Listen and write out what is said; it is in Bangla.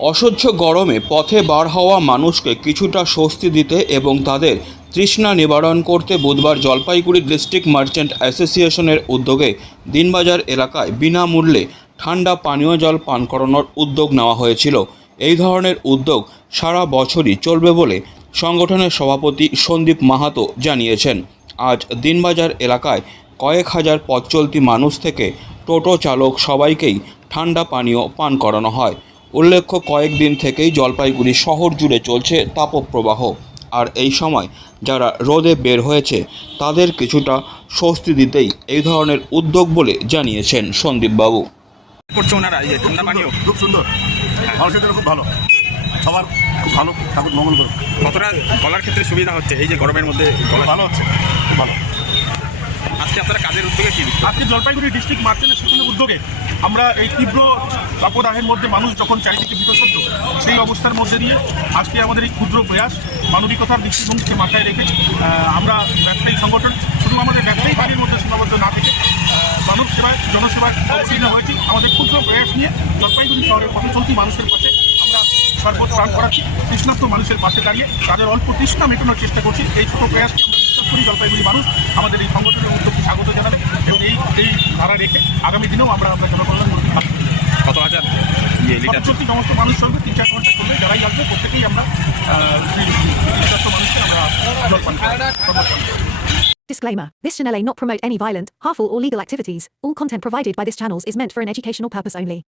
অসহ্য গরমে পথে বার হওয়া মানুষকে কিছুটা স্বস্তি দিতে এবং তাদের তৃষ্ণা নিবারণ করতে বুধবার জলপাইগুড়ি ডিস্ট্রিক্ট মার্চেন্ট অ্যাসোসিয়েশনের উদ্যোগে দিনবাজার এলাকায় বিনামূল্যে ঠান্ডা পানীয় জল পান করানোর উদ্যোগ নেওয়া হয়েছিল। এই ধরনের উদ্যোগ সারা বছরই চলবে বলে সংগঠনের সভাপতি সন্দীপ মাহাতো জানিয়েছেন। আজ দিনবাজার এলাকায় কয়েক হাজার পথ চলতি মানুষ থেকে টোটো চালক সবাইকেই ঠান্ডা পানীয় পান করানো হয়। উল্লেখ্য কয়েকদিন থেকেই জলপাইগুড়ি শহর জুড়ে চলছে তাপপ্রবাহ। আর এই সময় যারা রোদে বের হয়েছে তাদের কিছুটা স্বস্তি দিতেই এই ধরনের উদ্যোগ বলে জানিয়েছেন সন্দীপবাবু। করছে ওনারা এই ঠান্ডা পানীয়। খুব সুন্দর। মানুষের জন্য খুব ভালো। সবার খুব ভালো ঠাকুর মঙ্গল করুক। কতটা গলার ক্ষেত্রে সুবিধা হচ্ছে? এই যে গরমের মধ্যে ভালো হচ্ছে খুব ভালো। আজকে আপনারা কাজের উদ্যোগে কি আজকে জলপাইগুড়ি ডিস্ট্রিক্ট মার্চেন্ট উদ্যোগে আমরা এই তীব্র তাপদাহের মধ্যে মানুষ যখন চারিদিকে বিকশিত, সেই অবস্থার মধ্যে দিয়ে আজকে আমাদের এই ক্ষুদ্র প্রয়াস মানবিকতার দৃষ্টিভঙ্গিকে মাথায় রেখে আমরা ব্যবসায়ী সংগঠন, শুধু আমাদের ব্যবসায়ী বাড়ির মধ্যে সীমাবদ্ধ না থেকে মানব সেবায় জনসেবায় অবতীর্ণ হয়েছি। আমাদের ক্ষুদ্র প্রয়াস নিয়ে জলপাইগুড়ি শহরের পথে চলতি মানুষের পাশে আমরা সর্বত প্রাণ করাচ্ছি। তৃষ্ণার্ত মানুষের পাশে দাঁড়িয়ে তাদের অল্প তৃষ্ণা মেটানোর চেষ্টা করছি। এই ছোট প্রয়াসকে আমরা বিশ্বাস করি জলপাইগুড়ি মানুষ আমাদের এই সংগঠনের উদ্যোগকে স্বাগত জানাবে এবং এই এই ধারা রেখে আগামী দিনেও আমরা আমরা জনকল্যাণ করতে থাকব কত হাজার ইয়ে লিটার চলতি সমস্ত মানুষ চলবে তিন চার ঘন্টা চলবে যারাই আসবে প্রত্যেকেই আমরা আহ, এই তৃষ্ণার্ত মানুষকে আমরা জলপান করবো Disclaimer This channel may not promote any violent, harmful, or legal activities. All content provided by this channel is meant for an educational purpose only.